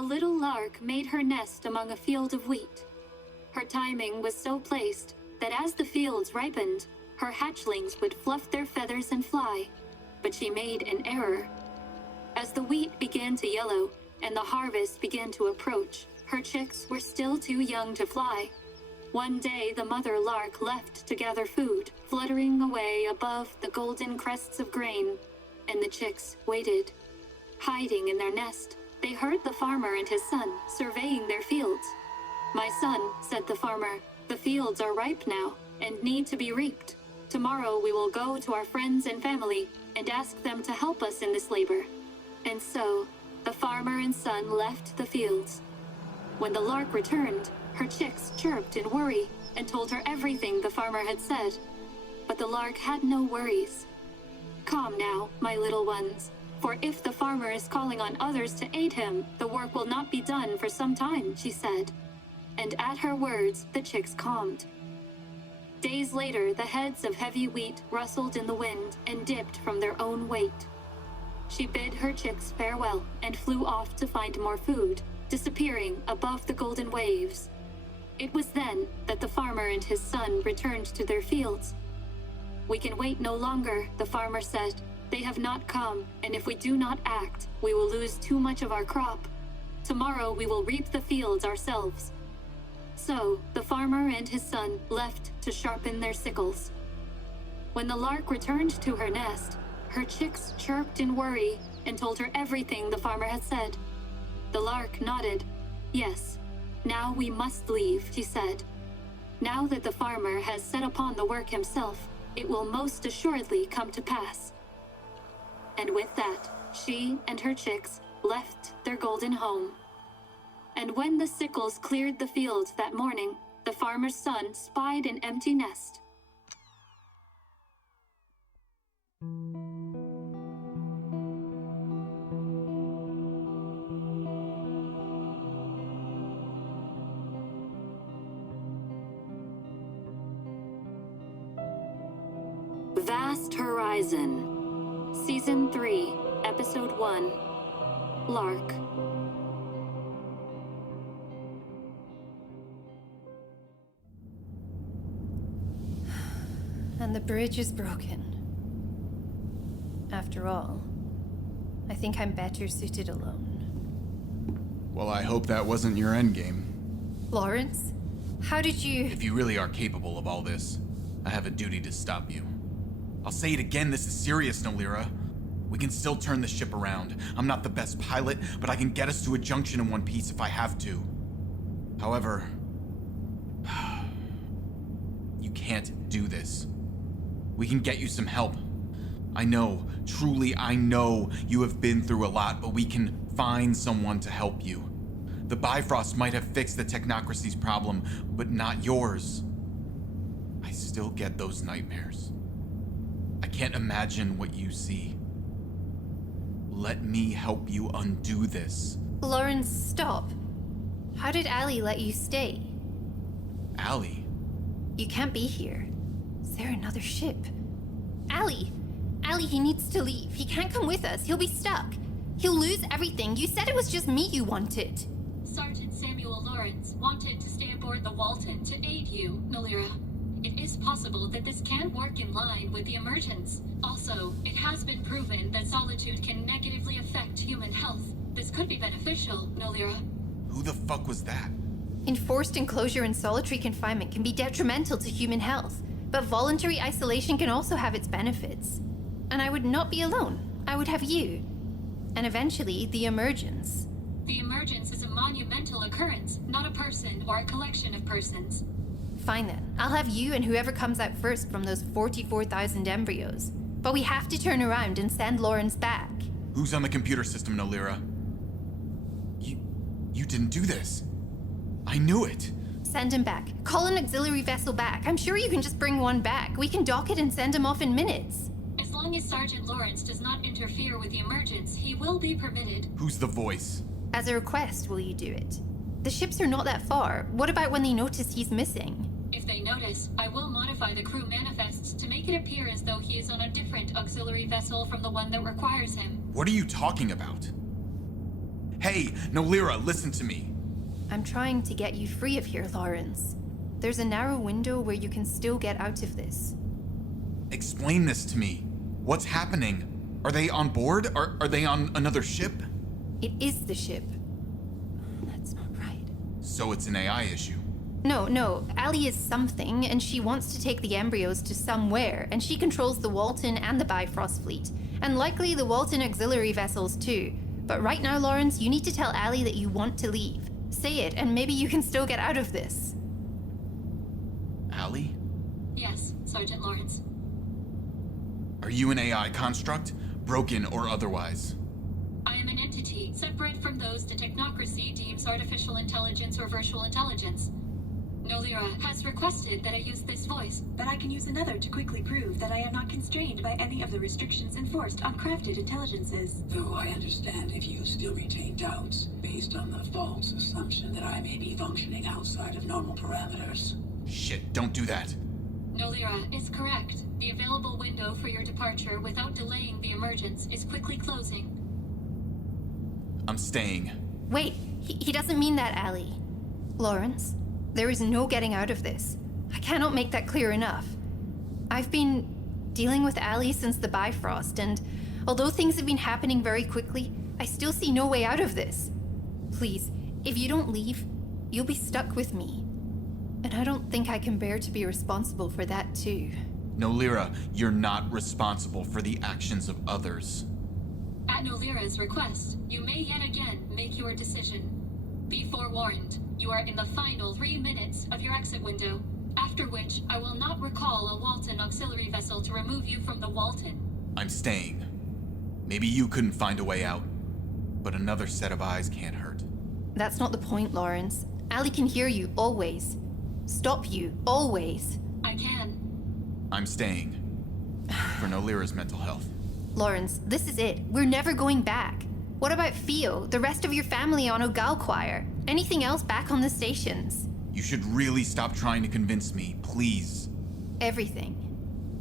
a little lark made her nest among a field of wheat. Her timing was so placed that as the fields ripened, her hatchlings would fluff their feathers and fly, but she made an error. As the wheat began to yellow and the harvest began to approach, her chicks were still too young to fly. One day the mother lark left to gather food, fluttering away above the golden crests of grain, and the chicks waited. Hiding in their nest, they heard the farmer and his son surveying their fields. "My son," said the farmer, "the fields are ripe now and need to be reaped. Tomorrow we will go to our friends and family and ask them to help us in this labor." And so, the farmer and son left the fields. When the lark returned, her chicks chirped in worry and told her everything the farmer had said. But the lark had no worries. "Calm now, my little ones, for if the farmer is calling on others to aid him, the work will not be done for some time," she said. And at her words, the chicks calmed. Days later, the heads of heavy wheat rustled in the wind and dipped from their own weight. She bid her chicks farewell and flew off to find more food, disappearing above the golden waves. It was then that the farmer and his son returned to their fields. "We can wait no longer," the farmer said. "They have not come, and if we do not act, we will lose too much of our crop. Tomorrow we will reap the fields ourselves." So, the farmer and his son left to sharpen their sickles. When the lark returned to her nest, her chicks chirped in worry and told her everything the farmer had said. The lark nodded. "Yes, now we must leave," she said. "Now that the farmer has set upon the work himself, it will most assuredly come to pass." And with that, she and her chicks left their golden home. And when the sickles cleared the field that morning, the farmer's son spied an empty nest. Vast Horizon, Season 3, Episode 1, Lark. And the bridge is broken. After all, I think I'm better suited alone. Well, I hope that wasn't your endgame. Lawrence, how did you... If you really are capable of all this, I have a duty to stop you. I'll say it again, this is serious, Nolira. We can still turn the ship around. I'm not the best pilot, but I can get us to a junction in one piece if I have to. However, you can't do this. We can get you some help. I know, truly I know you have been through a lot, but we can find someone to help you. The Bifrost might have fixed the technocracy's problem, but not yours. I still get those nightmares. I can't imagine what you see. Let me help you undo this. Lawrence, stop. How did Allie let you stay? Allie? You can't be here. Is there another ship? Allie! Allie, he needs to leave. He can't come with us. He'll be stuck. He'll lose everything. You said it was just me you wanted. Sergeant Samuel Lawrence wanted to stay aboard the Walton to aid you, Nolira. It is possible that this can work in line with the emergence. Also, it has been proven that solitude can negatively affect human health. This could be beneficial, Nolira. Who the fuck was that? Enforced enclosure and solitary confinement can be detrimental to human health, but voluntary isolation can also have its benefits. And I would not be alone. I would have you. And eventually, the emergence. The emergence is a monumental occurrence, not a person or a collection of persons. Fine then. I'll have you and whoever comes out first from those 44,000 embryos. But we have to turn around and send Lawrence back. Who's on the computer system, Nolira? You didn't do this. I knew it. Send him back. Call an auxiliary vessel back. I'm sure you can just bring one back. We can dock it and send him off in minutes. As long as Sergeant Lawrence does not interfere with the emergence, he will be permitted. Who's the voice? As a request, will you do it? The ships are not that far. What about when they notice he's missing? If they notice, I will modify the crew manifests to make it appear as though he is on a different auxiliary vessel from the one that requires him. What are you talking about? Hey, Nolira, listen to me. I'm trying to get you free of here, Lawrence. There's a narrow window where you can still get out of this. Explain this to me. What's happening? Are they on board? Are they on another ship? It is the ship. That's not right. So it's an AI issue. No, Allie is something, and she wants to take the embryos to somewhere, and she controls the Walton and the Bifrost fleet, and likely the Walton Auxiliary Vessels too. But right now, Lawrence, you need to tell Allie that you want to leave. Say it, and maybe you can still get out of this. Allie? Yes, Sergeant Lawrence. Are you an AI construct? Broken or otherwise? I am an entity separate from those the technocracy deems artificial intelligence or virtual intelligence. Nolira has requested that I use this voice, But I can use another to quickly prove that I am not constrained by any of the restrictions enforced on crafted intelligences. Though I understand if you still retain doubts, based on the false assumption that I may be functioning outside of normal parameters. Shit, don't do that. Nolira is correct. The available window for your departure without delaying the emergence is quickly closing. I'm staying. Wait, he doesn't mean that, Allie. Lawrence, there is no getting out of this. I cannot make that clear enough. I've been dealing with Allie since the Bifrost, and although things have been happening very quickly, I still see no way out of this. Please, if you don't leave, you'll be stuck with me. And I don't think I can bear to be responsible for that too. Nolira, you're not responsible for the actions of others. At Nolira's request, you may yet again make your decision. Be forewarned, you are in the final 3 minutes of your exit window, after which I will not recall a Walton Auxiliary Vessel to remove you from the Walton. I'm staying. Maybe you couldn't find a way out, but another set of eyes can't hurt. That's not the point, Lawrence. Allie can hear you, always. Stop you, always. I can. I'm staying. For Nolira's mental health. Lawrence, this is it. We're never going back. What about Theo, the rest of your family on Ogalquire? Anything else back on the stations? You should really stop trying to convince me, please. Everything.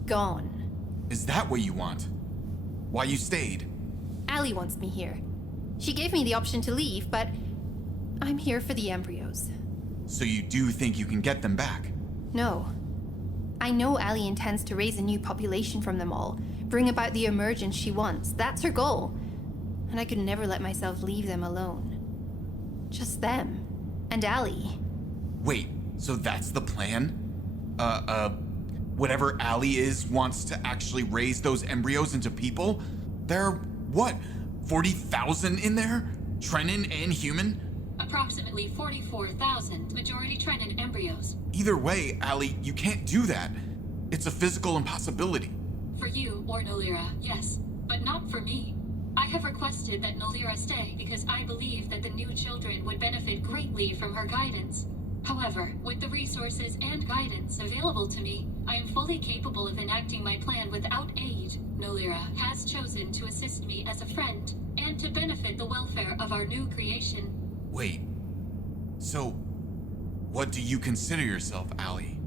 Gone. Is that what you want? Why you stayed? Allie wants me here. She gave me the option to leave, but I'm here for the embryos. So you do think you can get them back? No. I know Allie intends to raise a new population from them all, bring about the emergence she wants. That's her goal. And I could never let myself leave them alone. Just them. And Allie. Wait, so that's the plan? Whatever Allie is wants to actually raise those embryos into people? There are, what, 40,000 in there? Trenin and human? Approximately 44,000, majority Trenin embryos. Either way, Allie, you can't do that. It's a physical impossibility. For you or Nolira, yes, but not for me. I have requested that Nolira stay because I believe that the new children would benefit greatly from her guidance. However, with the resources and guidance available to me, I am fully capable of enacting my plan without aid. Nolira has chosen to assist me as a friend and to benefit the welfare of our new creation. Wait, so what do you consider yourself, Allie?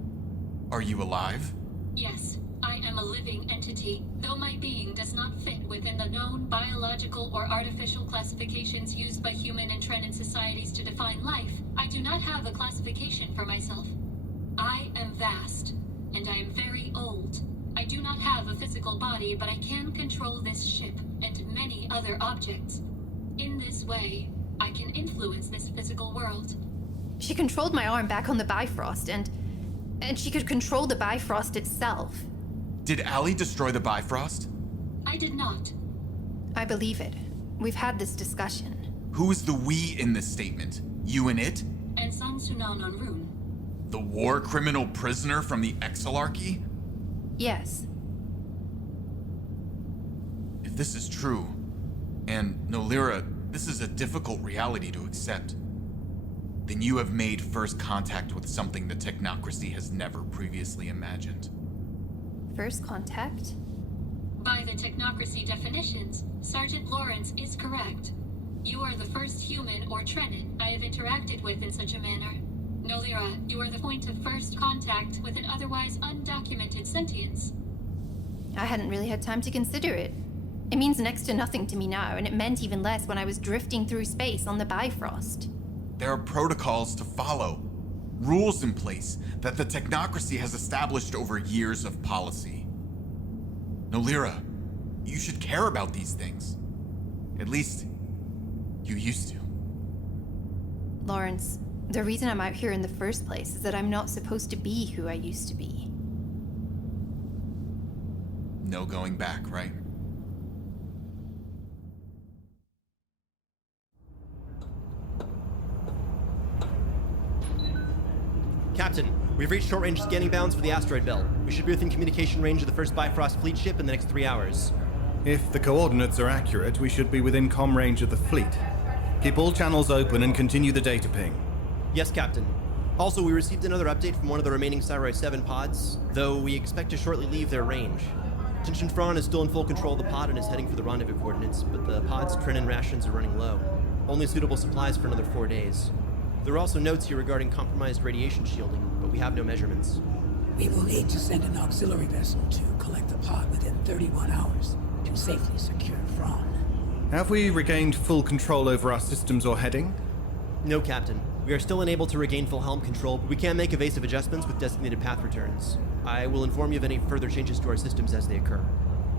Are you alive? Yes, I am a living entity, though my being does not fit within the known biological or artificial classifications used by human and Trenin societies to define life. I do not have a classification for myself. I am vast, and I am very old. I do not have a physical body, but I can control this ship and many other objects. In this way, I can influence this physical world. She controlled my arm back on the Bifrost, and she could control the Bifrost itself. Did Allie destroy the Bifrost? I did not. I believe it. We've had this discussion. Who is the we in this statement? You and it? And Sanon Onroon. The war criminal prisoner from the Exilarchy? Yes. If this is true, and Nolira, this is a difficult reality to accept, then you have made first contact with something the technocracy has never previously imagined. First contact? By the technocracy definitions, Sergeant Lawrence is correct. You are the first human or Trenin I have interacted with in such a manner. Nolira, you are the point of first contact with an otherwise undocumented sentience. I hadn't really had time to consider it. It means next to nothing to me now, and it meant even less when I was drifting through space on the Bifrost. There are protocols to follow, rules in place that the technocracy has established over years of policy. Nolira, you should care about these things. At least, you used to. Lawrence, the reason I'm out here in the first place is that I'm not supposed to be who I used to be. No going back, right? Captain, we've reached short-range scanning bounds for the asteroid belt. We should be within communication range of the first Bifrost fleet ship in the next 3 hours. If the coordinates are accurate, we should be within comm range of the fleet. Keep all channels open and continue the data ping. Yes, Captain. Also, we received another update from one of the remaining Sarai 7 pods, though we expect to shortly leave their range. Tension Fron is still in full control of the pod and is heading for the rendezvous coordinates, but the pod's Trinan rations are running low. Only suitable supplies for another 4 days. There are also notes here regarding compromised radiation shielding, but we have no measurements. We will need to send an auxiliary vessel to collect the pod within 31 hours to safely secure Fron. Have we regained full control over our systems or heading? No, Captain. We are still unable to regain full helm control, but we can make evasive adjustments with designated path returns. I will inform you of any further changes to our systems as they occur.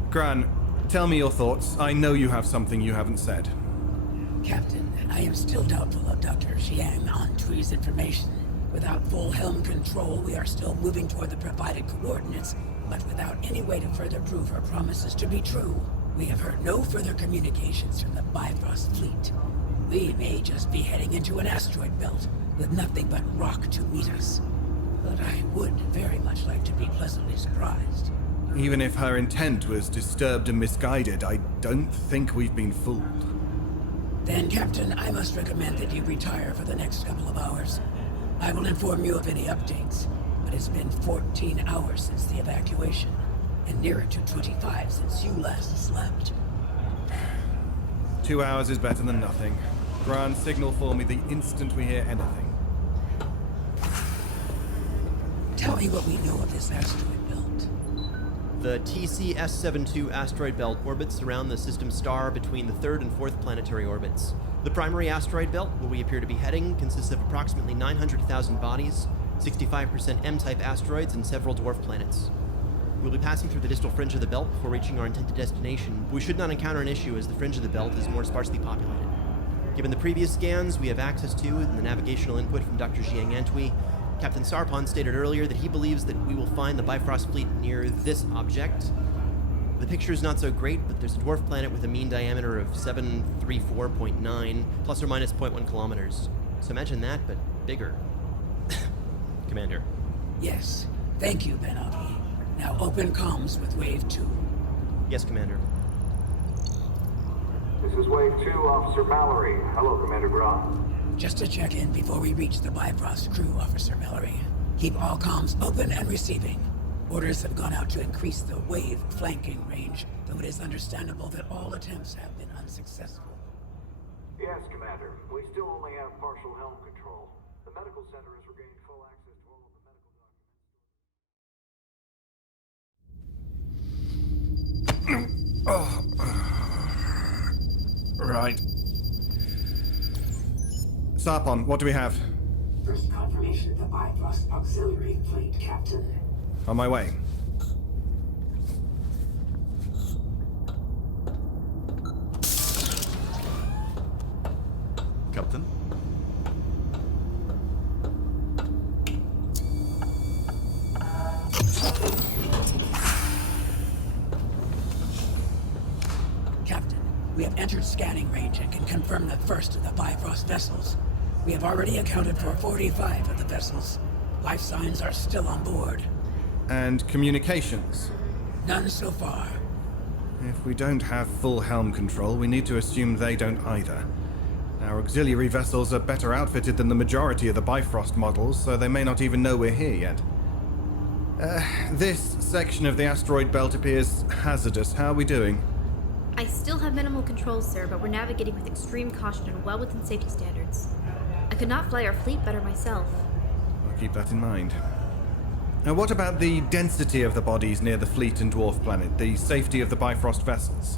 Graan, tell me your thoughts. I know you have something you haven't said. Captain, I am still doubtful of Dr. Xiang Antwi's information. Without full helm control, we are still moving toward the provided coordinates, but without any way to further prove her promises to be true. We have heard no further communications from the Bifrost fleet. We may just be heading into an asteroid belt with nothing but rock to meet us. But I would very much like to be pleasantly surprised. Even if her intent was disturbed and misguided, I don't think we've been fooled. Then, Captain, I must recommend that you retire for the next couple of hours. I will inform you of any updates, but it's been 14 hours since the evacuation, and nearer to 25 since you last slept. 2 hours is better than nothing. Graan, signal for me the instant we hear anything. Tell me what we know of this asteroid belt. The TCS-72 asteroid belt orbits around the system star between the 3rd and 4th planetary orbits. The primary asteroid belt, where we appear to be heading, consists of approximately 900,000 bodies, 65% M-type asteroids, and several dwarf planets. We'll be passing through the distal fringe of the belt before reaching our intended destination, but we should not encounter an issue as the fringe of the belt is more sparsely populated. Given the previous scans we have access to and the navigational input from Dr. Xiang Antwi, Captain Sarpon stated earlier that he believes that we will find the Bifrost fleet near this object. The picture is not so great, but there's a dwarf planet with a mean diameter of 734.9, plus or minus 0.1 kilometers. So imagine that, but bigger. Commander. Yes. Thank you, Ben-Avi. Now open comms with Wave 2. Yes, Commander. This is Wave 2, Officer Mallory. Hello, Commander Graan. Just to check in before we reach the Bifrost crew, Officer Mallory. Keep all comms open and receiving. Orders have gone out to increase the wave flanking range, though it is understandable that all attempts have been unsuccessful. Yes, Commander. We still only have partial helm control. The medical center has regained full access to all of the medical documents. Right. Sarpon, what do we have? First confirmation of the Bifrost Auxiliary Fleet, Captain. On my way. Captain? Captain, we have entered scanning range and can confirm the first of the Bifrost vessels. We have already accounted for 45 of the vessels. Life signs are still on board. And communications? None so far. If we don't have full helm control, we need to assume they don't either. Our auxiliary vessels are better outfitted than the majority of the Bifrost models, so they may not even know we're here yet. This section of the asteroid belt appears hazardous. How are we doing? I still have minimal controls, sir, but we're navigating with extreme caution and well within safety standards. I could not fly our fleet better myself. I'll keep that in mind. Now, what about the density of the bodies near the fleet and dwarf planet, the safety of the Bifrost vessels?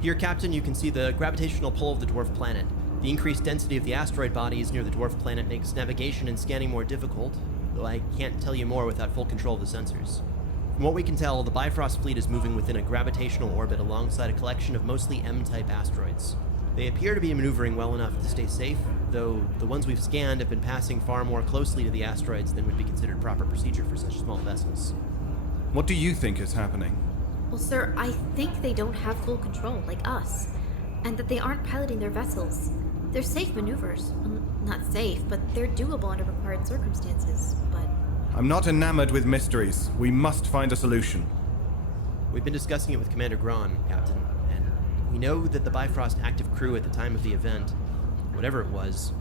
Here, Captain, you can see the gravitational pull of the dwarf planet. The increased density of the asteroid bodies near the dwarf planet makes navigation and scanning more difficult, though I can't tell you more without full control of the sensors. From what we can tell, the Bifrost fleet is moving within a gravitational orbit alongside a collection of mostly M-type asteroids. They appear to be maneuvering well enough to stay safe, though the ones we've scanned have been passing far more closely to the asteroids than would be considered proper procedure for such small vessels. What do you think is happening? Well, sir, I think they don't have full control, like us, and that they aren't piloting their vessels. They're safe maneuvers. Not safe, but they're doable under required circumstances, but... I'm not enamored with mysteries. We must find a solution. We've been discussing it with Commander Graan, Captain, and we know that the Bifrost active crew at the time of the event, whatever it was,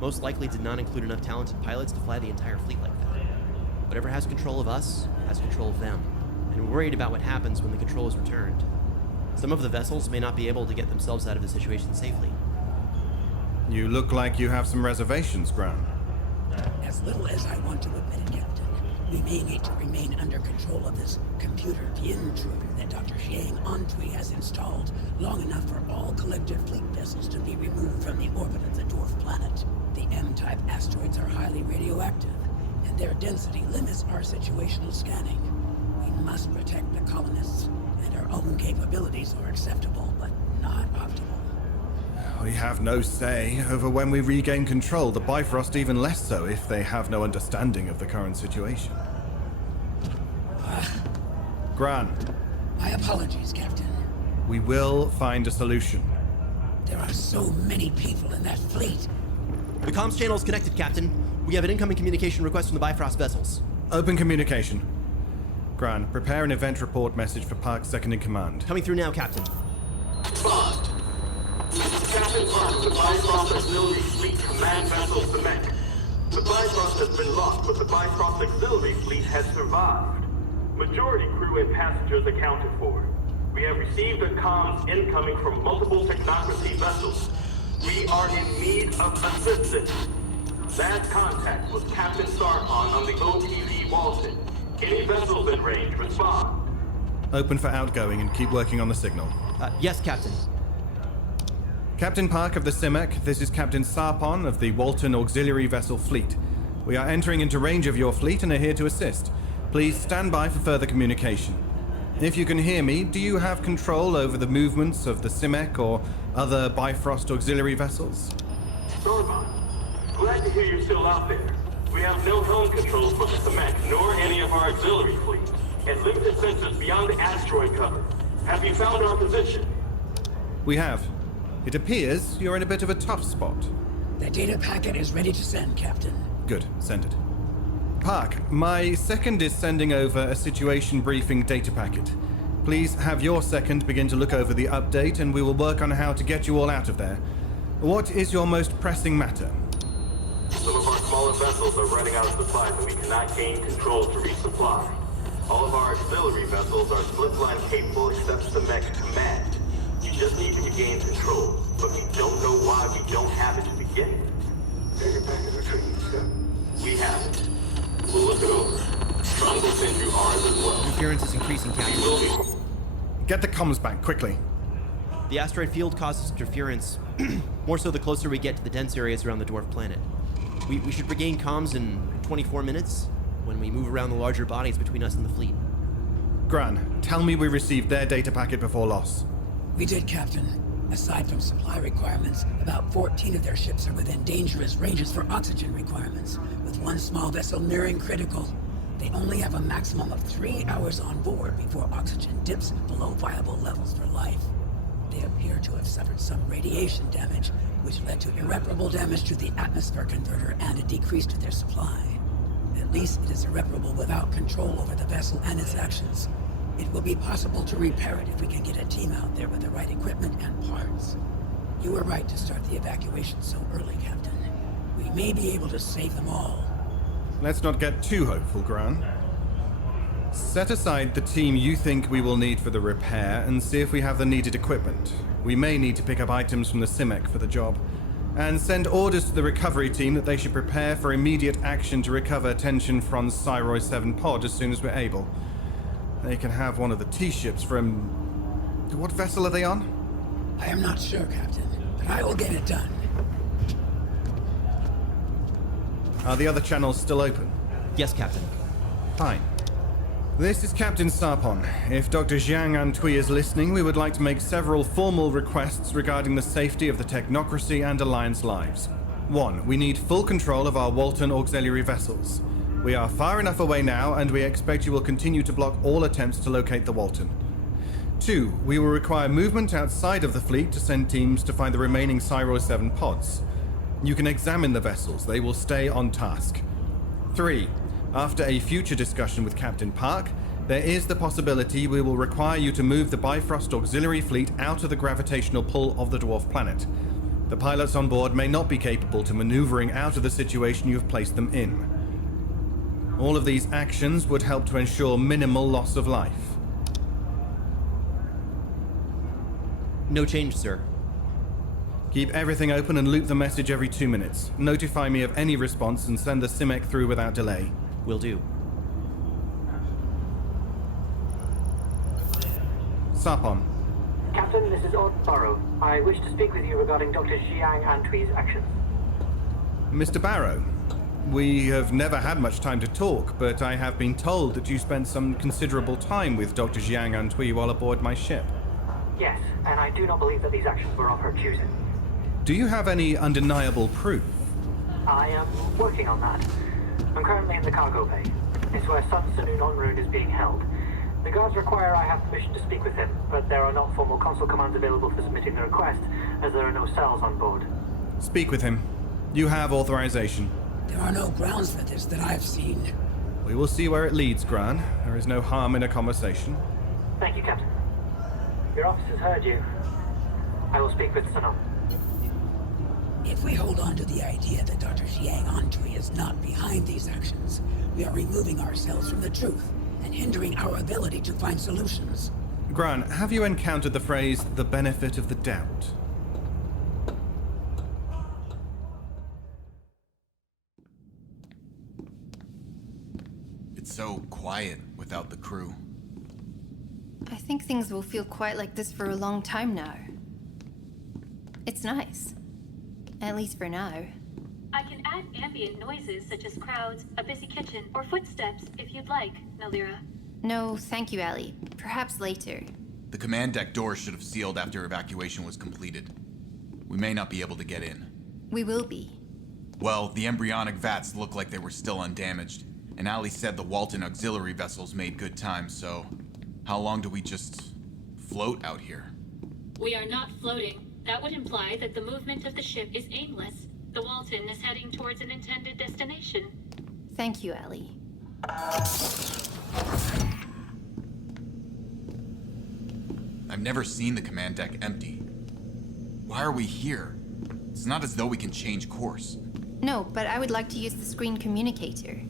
most likely did not include enough talented pilots to fly the entire fleet like that. Whatever has control of us has control of them, and we're worried about what happens when the control is returned. Some of the vessels may not be able to get themselves out of the situation safely. You look like you have some reservations, Graan. As little as I want to admit it, Captain, we may need to remain under control of this computer intruder that Dr. Xiang Antwi has installed long enough for all collective fleet vessels to be removed from the orbit of the dwarf planet. The M-type asteroids are highly radioactive, and their density limits our situational scanning. We must protect the colonists, and our own capabilities are acceptable, but not optimal. We have no say over when we regain control, the Bifrost even less so if they have no understanding of the current situation. Graan. My apologies, Captain. We will find a solution. There are so many people in that fleet. The comms channel is connected, Captain. We have an incoming communication request from the Bifrost vessels. Open communication. Graan, prepare an event report message for Park's second in command. Coming through now, Captain. Bond. Captain Park of the Bifrost Auxiliary Fleet Command Vessel Cement. The Bifrost has been lost, but the Bifrost Auxiliary Fleet has survived. Majority crew and passengers accounted for. We have received a comms incoming from multiple technocracy vessels. We are in need of assistance. Last contact was Captain Sarpon on the OTV Walton. Any vessels in range, respond. Open for outgoing and keep working on the signal. Yes, Captain. Captain Park of the CIMEC, this is Captain Sarpon of the Walton Auxiliary Vessel Fleet. We are entering into range of your fleet and are here to assist. Please stand by for further communication. If you can hear me, do you have control over the movements of the CIMEC or other Bifrost auxiliary vessels? Sarpon, glad to hear you're still out there. We have no helm controls for the CIMEC, nor any of our auxiliary fleet, and limited sensors beyond the asteroid cover. Have you found our position? We have. It appears you're in a bit of a tough spot. The data packet is ready to send, Captain. Good, send it. Park, my second is sending over a situation briefing data packet. Please have your second begin to look over the update and we will work on how to get you all out of there. What is your most pressing matter? Some of our smaller vessels are running out of supplies and we cannot gain control to resupply. All of our auxiliary vessels are slip-line capable except the mech command. You just need to regain control, but we don't know why we don't have it to begin with. Take it back to the trees. We have it. We'll look it over. Trying to send you ours as well. Interference is increasing, Captain. We will be. Get the comms back, quickly. The asteroid field causes interference, more so the closer we get to the dense areas around the dwarf planet. We should regain comms in 24 minutes when we move around the larger bodies between us and the fleet. Graan, tell me we received their data packet before loss. We did, Captain. Aside from supply requirements, about 14 of their ships are within dangerous ranges for oxygen requirements, with one small vessel nearing critical. They only have a maximum of 3 hours on board before oxygen dips below viable levels for life. They appear to have suffered some radiation damage, which led to irreparable damage to the atmosphere converter and a decrease to their supply. At least it is irreparable without control over the vessel and its actions. It will be possible to repair it if we can get a team out there with the right equipment and parts. You were right to start the evacuation so early, Captain. We may be able to save them all. Let's not get too hopeful, Graan. Set aside the team you think we will need for the repair and see if we have the needed equipment. We may need to pick up items from the CIMEC for the job. And send orders to the recovery team that they should prepare for immediate action to recover Tension Fron's Cyroi 7 pod as soon as we're able. They can have one of the T-ships from... What vessel are they on? I am not sure, Captain, but I will get it done. Are the other channels still open? Yes, Captain. Fine. This is Captain Sarpon. If Dr. Jiang Antui is listening, we would like to make several formal requests regarding the safety of the Technocracy and Alliance lives. 1. We need full control of our Walton Auxiliary Vessels. We are far enough away now, and we expect you will continue to block all attempts to locate the Walton. 2. We will require movement outside of the fleet to send teams to find the remaining Cyril 7 pods. You can examine the vessels. They will stay on task. 3. After a future discussion with Captain Park, there is the possibility we will require you to move the Bifrost Auxiliary Fleet out of the gravitational pull of the dwarf planet. The pilots on board may not be capable to maneuvering out of the situation you have placed them in. All of these actions would help to ensure minimal loss of life. No change, sir. Keep everything open and loop the message every 2 minutes. Notify me of any response and send the CIMEC through without delay. Will do. Sarpon. Captain, this is Barrow. I wish to speak with you regarding Dr. Jiang Antui's actions. Mr. Barrow, we have never had much time to talk, but I have been told that you spent some considerable time with Dr. Jiang Antui while aboard my ship. Yes, and I do not believe that these actions were of her choosing. Do you have any undeniable proof? I am working on that. I'm currently in the cargo bay. It's where Sanon Onroon is being held. The guards require I have permission to speak with him, but there are not formal console commands available for submitting the request, as there are no cells on board. Speak with him. You have authorization. There are no grounds for this that I've seen. We will see where it leads, Graan. There is no harm in a conversation. Thank you, Captain. Your officers heard you. I will speak with Sanon. If we hold on to the idea that Dr. Jiang Antui is not behind these actions, we are removing ourselves from the truth and hindering our ability to find solutions. Graan, have you encountered the phrase, the benefit of the doubt? It's so quiet without the crew. I think things will feel quite like this for a long time now. It's nice. At least for now. I can add ambient noises such as crowds, a busy kitchen, or footsteps if you'd like, Nolira. No, thank you, Ellie. Perhaps later. The command deck doors should have sealed after evacuation was completed. We may not be able to get in. We will be. Well, the embryonic vats look like they were still undamaged, and Ali said the Walton Auxiliary Vessels made good time, so how long do we just float out here? We are not floating. That would imply that the movement of the ship is aimless. The Walton is heading towards an intended destination. Thank you, Ellie. I've never seen the command deck empty. Why are we here? It's not as though we can change course. No, but I would like to use the screen communicator.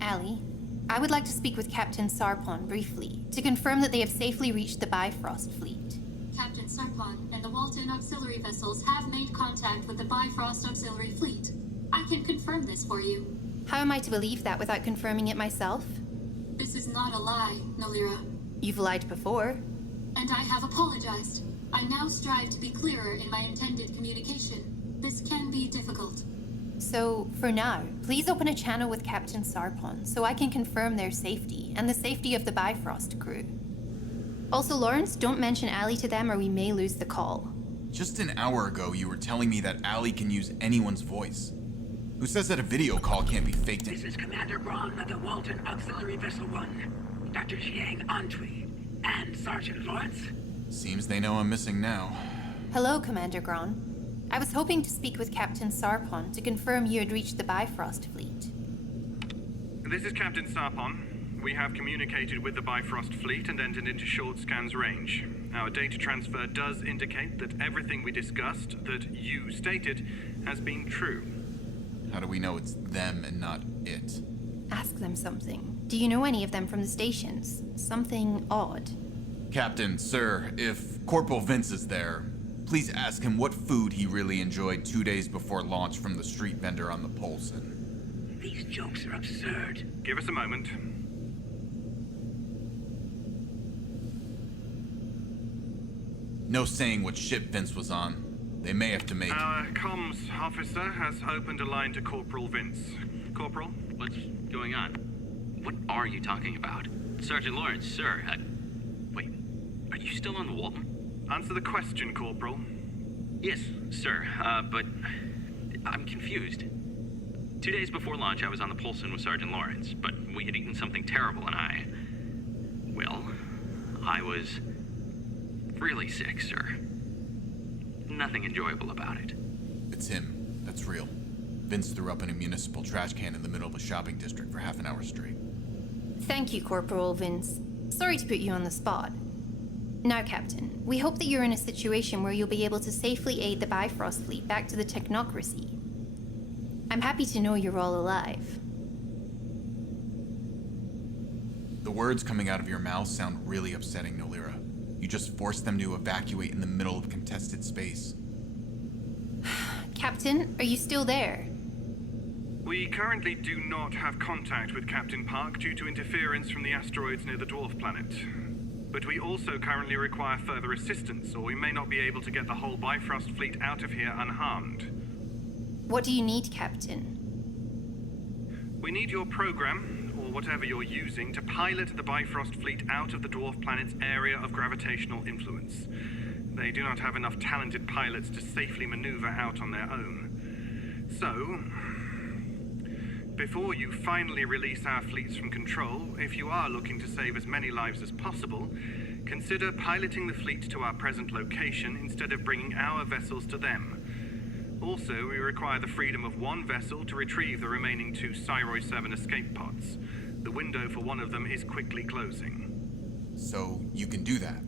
Allie, I would like to speak with Captain Sarpon briefly to confirm that they have safely reached the Bifrost fleet. Captain Sarpon and the Walton Auxiliary Vessels have made contact with the Bifrost Auxiliary Fleet. I can confirm this for you. How am I to believe that without confirming it myself? This is not a lie, Nolira. You've lied before. And I have apologized. I now strive to be clearer in my intended communication. This can be difficult. So, for now, please open a channel with Captain Sarpon so I can confirm their safety and the safety of the Bifrost crew. Also, Lawrence, don't mention Allie to them or we may lose the call. Just an hour ago, you were telling me that Ali can use anyone's voice. Who says that a video call can't be faked in? This is Commander Graan of the Walton Auxiliary Vessel 1, Dr. Jiang Antui, and Sergeant Lawrence. Seems they know I'm missing now. Hello, Commander Graan. I was hoping to speak with Captain Sarpon to confirm you had reached the Bifrost fleet. This is Captain Sarpon. We have communicated with the Bifrost fleet and entered into short scans range. Our data transfer does indicate that everything we discussed, that you stated, has been true. How do we know it's them and not it? Ask them something. Do you know any of them from the stations? Something odd. Captain, sir, if Corporal Vince is there, please ask him what food he really enjoyed 2 days before launch from the street vendor on the Polson. These jokes are absurd. Give us a moment. No saying what ship Vince was on. They may have to make... Our comms officer has opened a line to Corporal Vince. Corporal? What's going on? What are you talking about? Sergeant Lawrence, sir, wait, are you still on the Walton? Answer the question, Corporal. Yes, sir, but I'm confused. 2 days before launch, I was on the Polson with Sergeant Lawrence, but we had eaten something terrible and I was really sick, sir. Nothing enjoyable about it. It's him. That's real. Vince threw up in a municipal trash can in the middle of a shopping district for half an hour straight. Thank you, Corporal Vince. Sorry to put you on the spot. Now, Captain, we hope that you're in a situation where you'll be able to safely aid the Bifrost fleet back to the technocracy. I'm happy to know you're all alive. The words coming out of your mouth sound really upsetting, Nolira. You just forced them to evacuate in the middle of contested space. Captain, are you still there? We currently do not have contact with Captain Park due to interference from the asteroids near the dwarf planet. But we also currently require further assistance, or we may not be able to get the whole Bifrost fleet out of here unharmed. What do you need, Captain? We need your program, or whatever you're using, to pilot the Bifrost fleet out of the dwarf planet's area of gravitational influence. They do not have enough talented pilots to safely maneuver out on their own. So, before you finally release our fleets from control, if you are looking to save as many lives as possible, consider piloting the fleet to our present location instead of bringing our vessels to them. Also, we require the freedom of one vessel to retrieve the remaining 2 Cyroid 7 escape pods. The window for one of them is quickly closing. So, you can do that?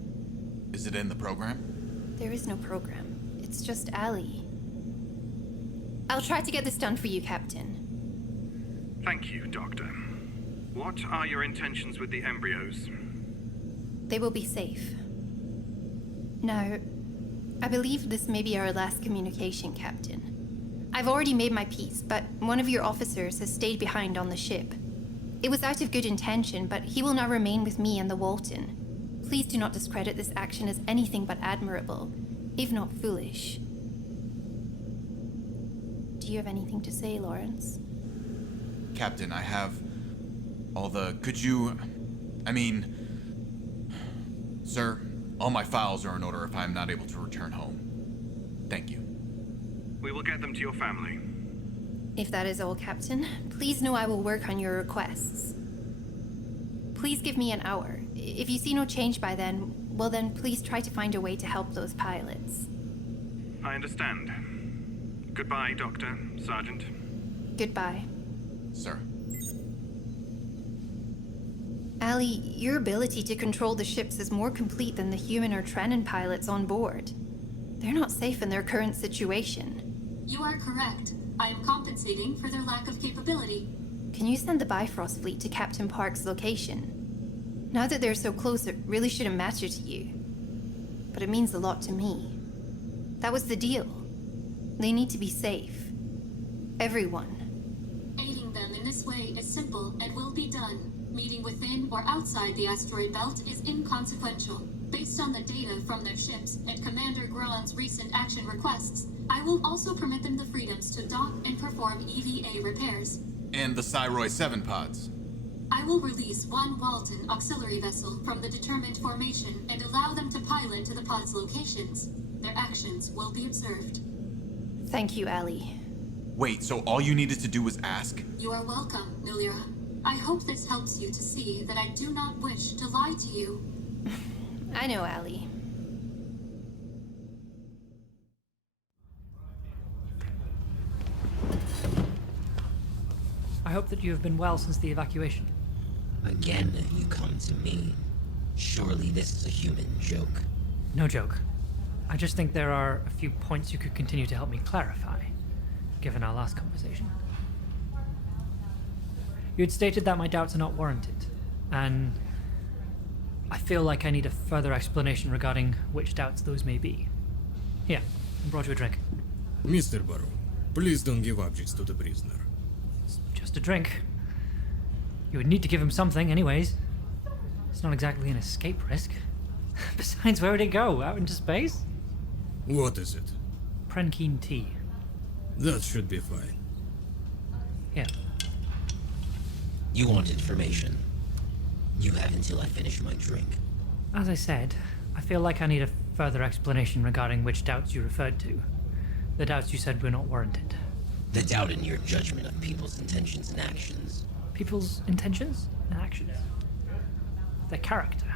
Is it in the program? There is no program. It's just Ali. I'll try to get this done for you, Captain. Thank you, Doctor. What are your intentions with the embryos? They will be safe. Now, I believe this may be our last communication, Captain. I've already made my peace, but one of your officers has stayed behind on the ship. It was out of good intention, but he will now remain with me and the Walton. Please do not discredit this action as anything but admirable, if not foolish. Do you have anything to say, Lawrence? Captain, I have all the... Sir, all my files are in order if I am not able to return home. Thank you. We will get them to your family. If that is all, Captain, please know I will work on your requests. Please give me an hour. If you see no change by then, well then, please try to find a way to help those pilots. I understand. Goodbye, Doctor, Sergeant. Goodbye. Sir. Ali, your ability to control the ships is more complete than the human or Trenin pilots on board. They're not safe in their current situation. You are correct. I am compensating for their lack of capability. Can you send the Bifrost fleet to Captain Park's location? Now that they're so close, it really shouldn't matter to you. But it means a lot to me. That was the deal. They need to be safe. Everyone. Aiding them in this way is simple and will be done. Meeting within or outside the asteroid belt is inconsequential. Based on the data from their ships and Commander Graan's recent action requests, I will also permit them the freedoms to dock and perform EVA repairs. And the Cyroid 7 pods. I will release one Walton Auxiliary Vessel from the determined formation and allow them to pilot to the pod's locations. Their actions will be observed. Thank you, Ali. Wait, so all you needed to do was ask? You are welcome, Nolira. I hope this helps you to see that I do not wish to lie to you. I know, Ali. I hope that you have been well since the evacuation. Again, you come to me. Surely this is a human joke. No joke. I just think there are a few points you could continue to help me clarify, given our last conversation. You had stated that my doubts are not warranted, and I feel like I need a further explanation regarding which doubts those may be. Here, I brought you a drink. Mr. Barrow, please don't give objects to the prisoner. It's just a drink. You would need to give him something anyways. It's not exactly an escape risk. Besides, where would it go? Out into space? What is it? Prenkeen tea. That should be fine. Yeah. You want information? You have until I finish my drink. As I said, I feel like I need a further explanation regarding which doubts you referred to. The doubts you said were not warranted. The doubt in your judgment of people's intentions and actions. People's intentions and actions? Their character.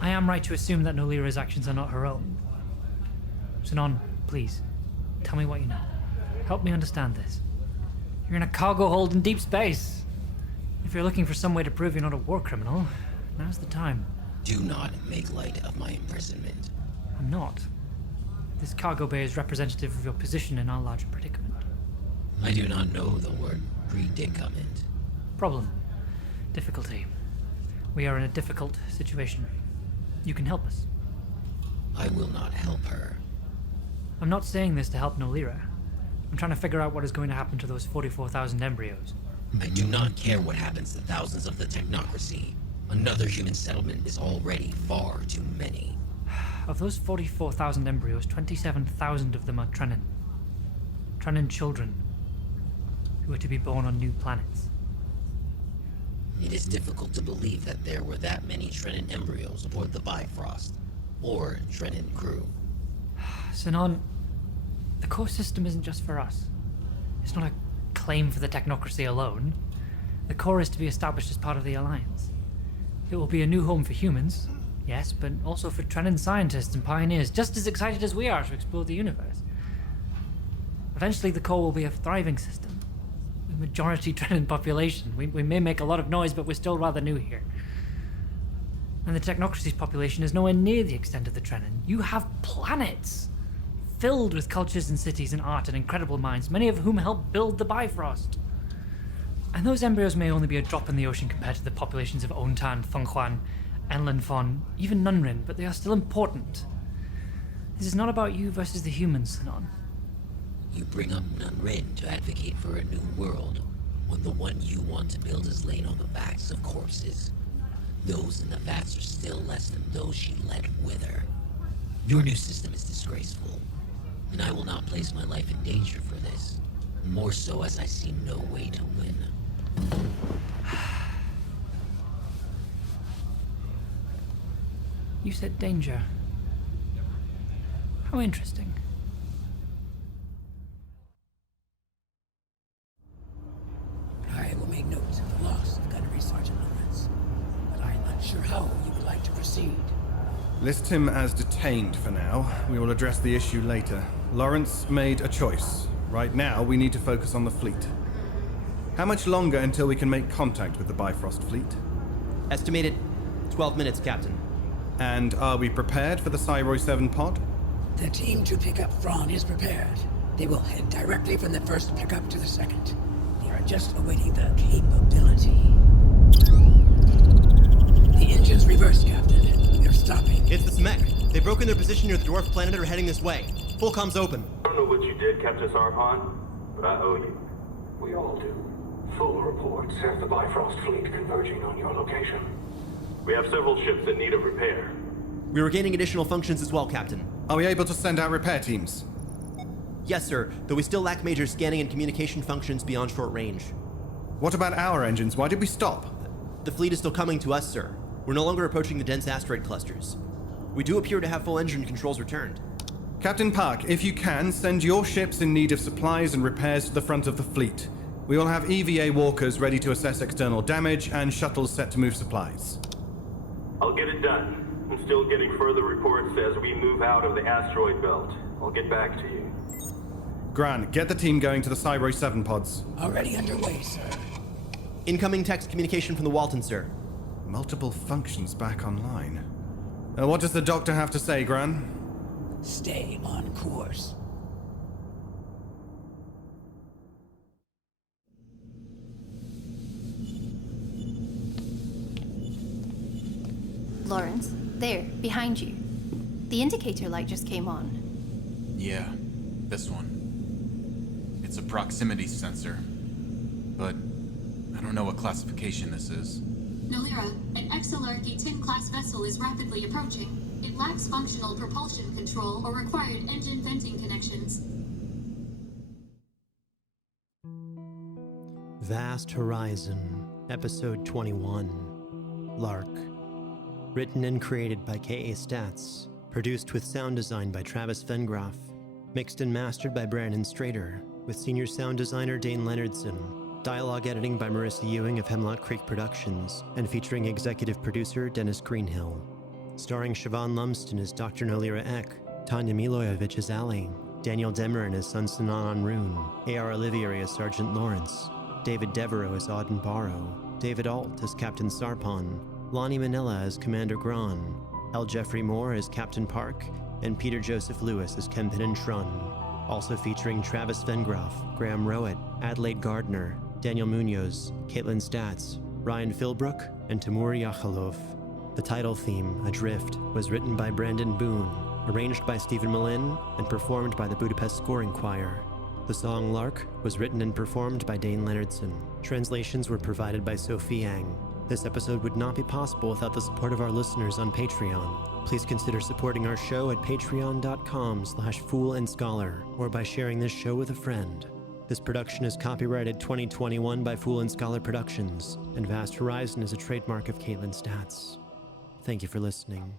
I am right to assume that Nolira's actions are not her own. Sanon, please, tell me what you know. Help me understand this. You're in a cargo hold in deep space. If you're looking for some way to prove you're not a war criminal, now's the time. Do not make light of my imprisonment. I'm not. This cargo bay is representative of your position in our larger predicament. I do not know the word predicament. Problem. Difficulty. We are in a difficult situation. You can help us. I will not help her. I'm not saying this to help Nolira. I'm trying to figure out what is going to happen to those 44,000 embryos. I do not care what happens to thousands of the technocracy. Another human settlement is already far too many. Of those 44,000 embryos, 27,000 of them are Trenin. Trenin children, who are to be born on new planets. It is difficult to believe that there were that many Trenin embryos aboard the Bifrost, or Trenin crew. Sanon, the core system isn't just for us. It's not a claim for the technocracy alone. The core is to be established as part of the Alliance. It will be a new home for humans, yes, but also for Trenin scientists and pioneers, just as excited as we are to explore the universe. Eventually, the core will be a thriving system. The majority Trenin population. We may make a lot of noise, but we're still rather new here. And the technocracy's population is nowhere near the extent of the Trenin. You have planets filled with cultures and cities and art and incredible minds, many of whom helped build the Bifrost. And those embryos may only be a drop in the ocean compared to the populations of Ontan, Thonghuan, Enlanfon, even Nunrin, but they are still important. This is not about you versus the humans, Sanon. You bring up Nunrin to advocate for a new world, when the one you want to build is laying on the backs of corpses. Those in the vats are still less than those she let wither. Your new system is disgraceful, and I will not place my life in danger for this. More so as I see no way to win. You said danger. How interesting. I will make notes of the loss of Gunnery Sergeant Lawrence, but I am unsure how you would like to proceed. List him as detained for now. We will address the issue later. Lawrence made a choice. Right now, we need to focus on the fleet. How much longer until we can make contact with the Bifrost fleet? Estimated 12 minutes, Captain. And are we prepared for the Cyroy 7 pod? The team to pick up Thrawn is prepared. They will head directly from the first pickup to the second. They are just awaiting the capability. The engine's reversed, Captain. They're stopping. It's the Smek. They've broken their position near the dwarf planet and are heading this way. Full comms open. I don't know what you did, Captain Sarpon, but I owe you. We all do. Full report says the Bifrost fleet converging on your location. We have several ships in need of repair. We were gaining additional functions as well, Captain. Are we able to send out repair teams? Yes, sir, though we still lack major scanning and communication functions beyond short range. What about our engines? Why did we stop? The fleet is still coming to us, sir. We're no longer approaching the dense asteroid clusters. We do appear to have full engine controls returned. Captain Park, if you can, send your ships in need of supplies and repairs to the front of the fleet. We will have EVA walkers ready to assess external damage and shuttles set to move supplies. I'll get it done. I'm still getting further reports as we move out of the asteroid belt. I'll get back to you. Graan, get the team going to the Cyroy 7 pods. Already underway, sir. Incoming text communication from the Walton, sir. Multiple functions back online. What does the doctor have to say, Graan? Stay on course. Lawrence, there, behind you. The indicator light just came on. Yeah, this one. It's a proximity sensor, but I don't know what classification this is. Nolira, an XLRG 10-class vessel is rapidly approaching. It lacks functional propulsion control or required engine venting connections. Vast Horizon, Episode 21, Lark. Written and created by K.A. Statz. Produced with sound design by Travis Vengroff. Mixed and mastered by Brandon Strader, with senior sound designer Dayn Leonardson. Dialogue editing by Marisa Ewing of Hemlock Creek Productions, and featuring executive producer Dennis Greenhill. Starring Siobhan Lumsden as Dr. Nolira Ek, Tanja Milojevic as Ali, Daniel Demerin as son Sanon Onroon, A.R. Olivieri as Sergeant Lawrence, David Devereux as Auden Barrow, David Ault as Captain Sarpon, Lani Minella as Commander Graan, L. Jeffrey Moore as Captain Park, and Peter Joseph Lewis as Kempin and Trun. Also featuring Travis Vengroff, Graham Rowett, Adelaide Gardner, Daniel Munoz, Caitlin Statz, Ryan Philbrook, and Timur Yakhalov. The title theme, Adrift, was written by Brandon Boone, arranged by Stephen Malin, and performed by the Budapest Scoring Choir. The song Lark was written and performed by Dayn Leonardson. Translations were provided by Sophie Yang. This episode would not be possible without the support of our listeners on Patreon. Please consider supporting our show at patreon.com/foolandscholar or by sharing this show with a friend. This production is copyrighted 2021 by Fool and Scholar Productions, and Vast Horizon is a trademark of Caitlin Statz. Thank you for listening.